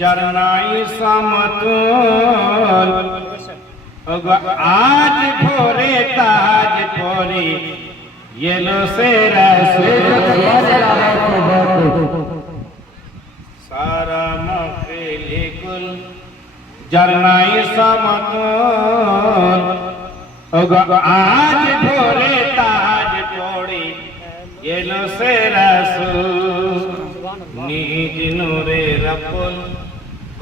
যার নাই সমতুল আজ ভোরে তাজ পরি এলো সে রাসূল সারা মাহফিলে কুল যার নাই সমতুল আজ ভোরে তাজ পরি এলো সে রাসূল নিজ নূরে রাপুল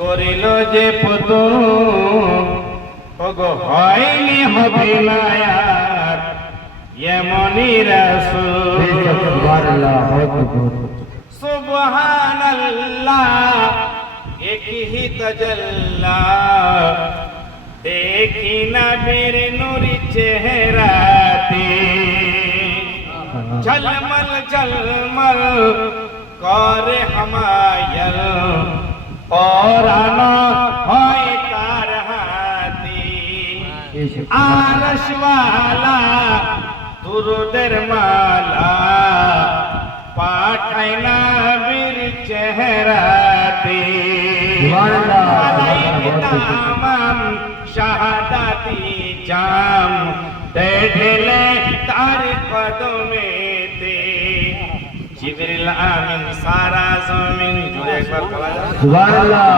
করিল যে পুতুল ওগো হয়নি হবে না আর এমনই রাসূল সুবহানাল্লাহ এক হি তাজাল্লা দেখি নবীর নূরি চেহারাতে ঝলমল ঝলমল করে হামায়ল পরানো হয় তার হাতে আরশ ওয়ালা দুরুদের মালা পাঠায় নবীর চেহারাতে আলাইহি তামাম শাহাদাতি জাম ঢেলে তার কদমেতে জিবরিল আমিন সারা জমিন জুড়ে একবার বলা যায় সুবহানাল্লাহ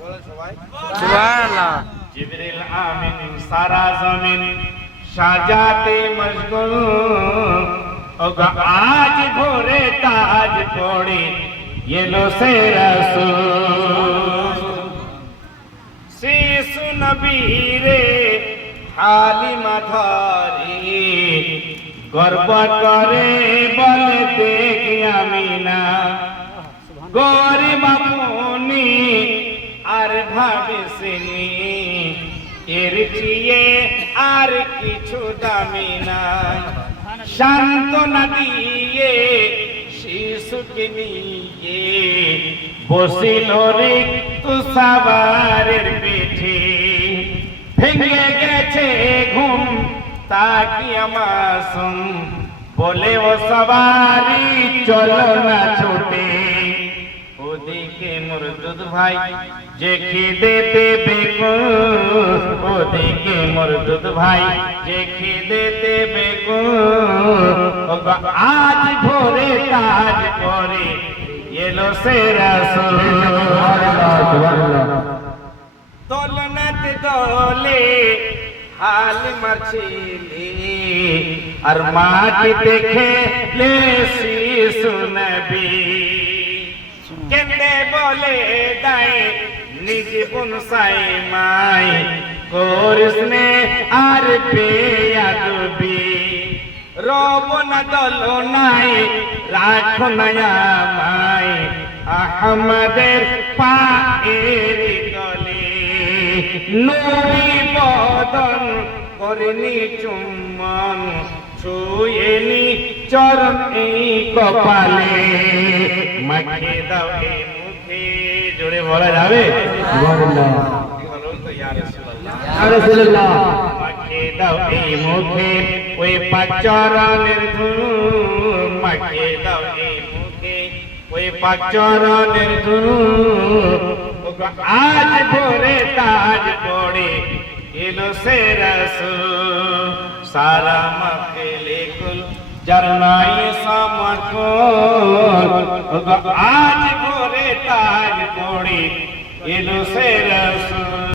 বলে সবাই সুবহানাল্লাহ জিবরিল আমিন সারা জমিন সাজাতে মশগুল ওগো আজ ভোরে তাজ পড়ে এলো সে রাসূল শিশু নবী রে হালিমা ধরি গর্ব করে বলে দেখি আমিনা গরিব আপনি আর ভাবিসনি এর চেয়ে আর কিছু দামি নাই সান্ত্বনা দিয়ে শিশুকে নিয়ে বসিল রিক্ত সাবারের পিঠে ভেঙে গেছে ঘুম তাকি মাসুম বলে ও সবারি চলো না ছুটে ওদিকে মুরদুদ ভাই যে খিদেতে বেকুল ওদিকে মুরদুদ ভাই যে খিদেতে বেকুল আজ ভোরে তাজ পরে এলো সে রাসূল দোলনাতে দোলে হাল মারছিলি আর মাটি দেখে লে শিশু নবী কেন্দে বলে দায় নিজ পুনসাই মাই করিসনে আর বেয়াদবি রব না দলো নাই রাখো না মাই আহমদের পায়ের তলে নূরি বদন করেনি চুম্বন ছুঁয়েনি চরণ এই কপালে মাখে দাও এই মুখে জোরে বলা যাবে মাখে দাও এই মুখে ওই পাচরণের ধুম মাখে দাও এই মুখে ওই পাচরণের ধুম আজ ভোরে তাজ পড়ে এলো সে রাসূল সারা মাহফিলে কুল যার নাই সমতুল আজ ভোরে তাজ পড়ে এলো সে রাসূল।